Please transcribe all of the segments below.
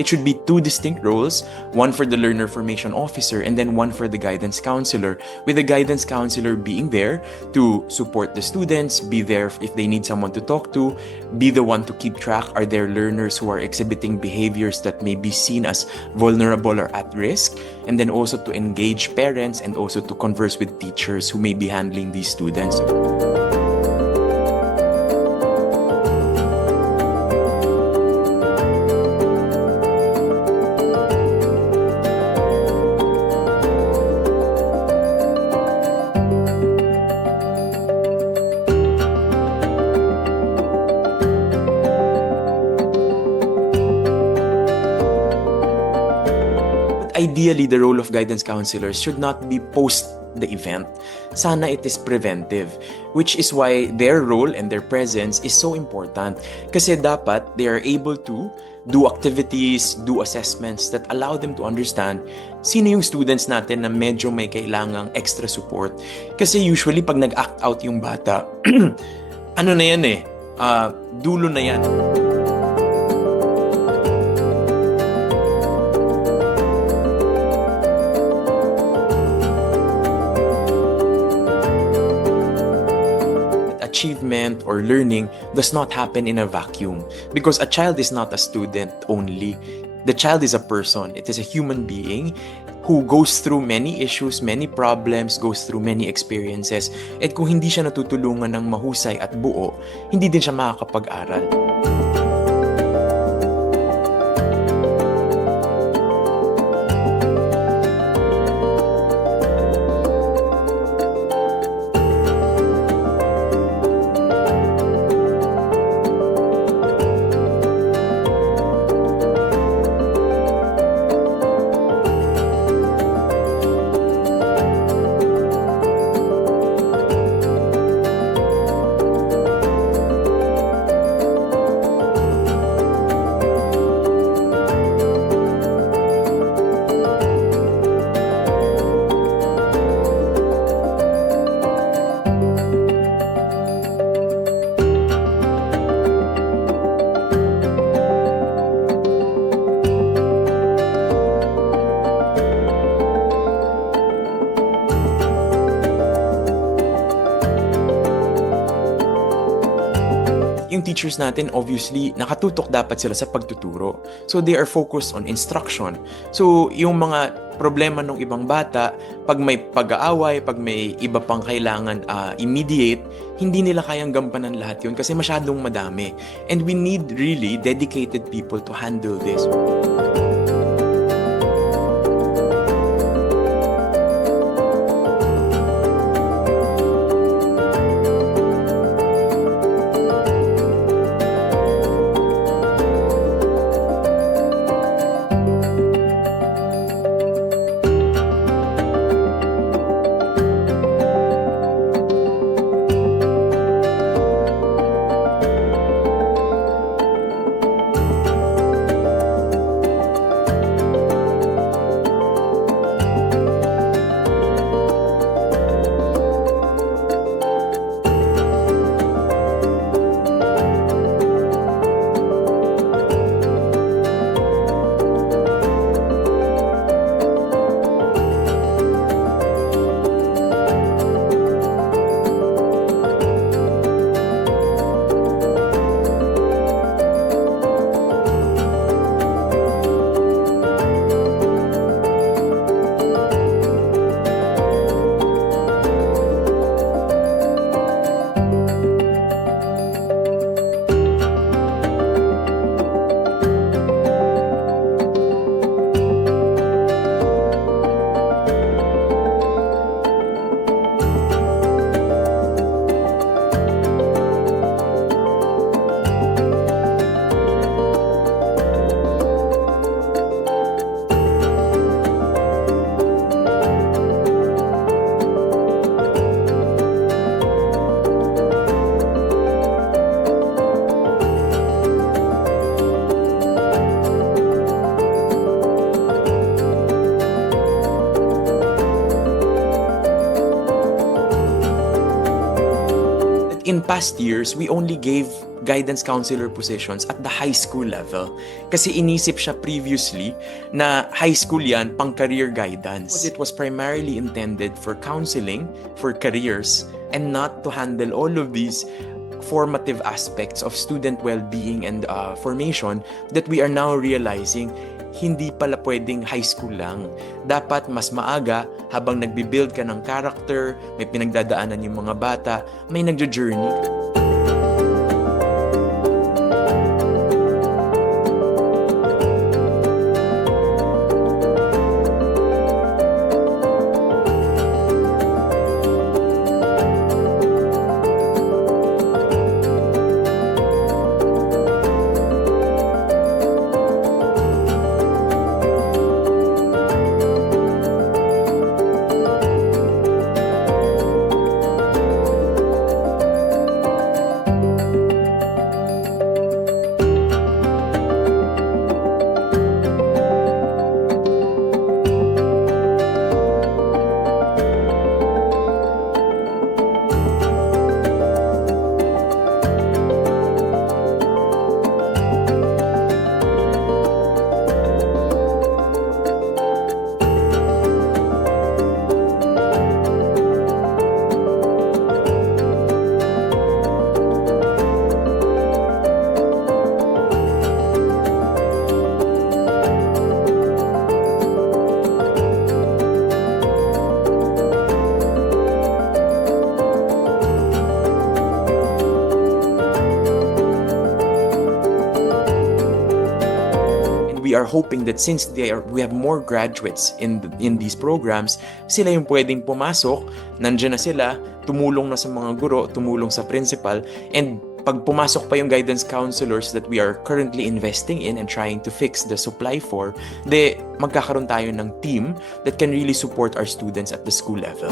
It should be two distinct roles, one for the learner formation officer and then one for the guidance counselor, with the guidance counselor being there to support the students, be there if they need someone to talk to, be the one to keep track, are there learners who are exhibiting behaviors that may be seen as vulnerable or at risk, and then also to engage parents and also to converse with teachers who may be handling these students. Ideally, the role of guidance counselors should not be post the event. Sana it is preventive, which is why their role and their presence is so important. Kasi dapat they are able to do activities, do assessments that allow them to understand sino yung students natin na medyo may kailangang extra support. Kasi usually pag nag-act out yung bata, ano na yan dulo na yan. Achievement or learning does not happen in a vacuum because a child is not a student only. The child is a person. It is a human being who goes through many issues, many problems, goes through many experiences. At kung hindi siya natutulungan ng mahusay at buo, hindi din siya makakapag-aral. Yung teachers natin, obviously, nakatutok dapat sila sa pagtuturo. So, they are focused on instruction. So, yung mga problema ng ibang bata, pag may pag-aaway, pag may iba pang kailangan immediate, hindi nila kayang gampanan lahat yun kasi masyadong madami. And we need really dedicated people to handle this. in past years, we only gave guidance counselor positions at the high school level. Kasi inisip siya previously na high school yan pang career guidance. It was primarily intended for counseling, for careers, and not to handle all of these formative aspects of student well-being and formation that we are now realizing hindi pala pwedeng high school lang. Dapat mas maaga, habang nagbi-build ka ng character, may pinagdadaanan yung mga bata, may nagjo-journey. We are hoping that since we have more graduates in these programs, sila yung pwedeng pumasok, nandiyan na sila, tumulong na sa mga guro, tumulong sa principal, and pag pumasok pa yung guidance counselors that we are currently investing in and trying to fix the supply for, magkakaroon tayo ng team that can really support our students at the school level.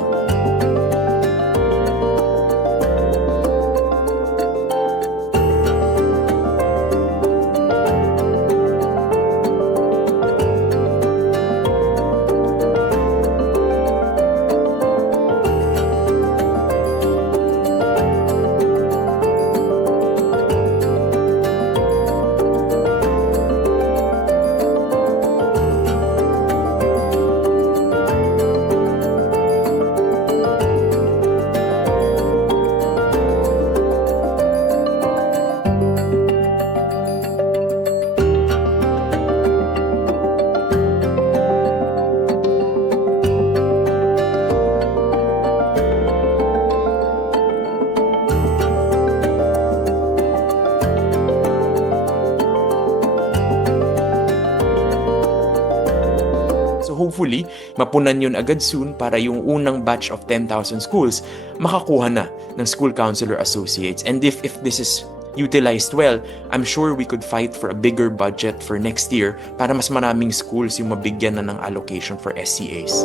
So hopefully, mapunan yun agad soon para yung unang batch of 10,000 schools makakuha na ng school counselor associates. And if this is utilized well, I'm sure we could fight for a bigger budget for next year para mas maraming schools yung mabigyan na ng allocation for SCAs.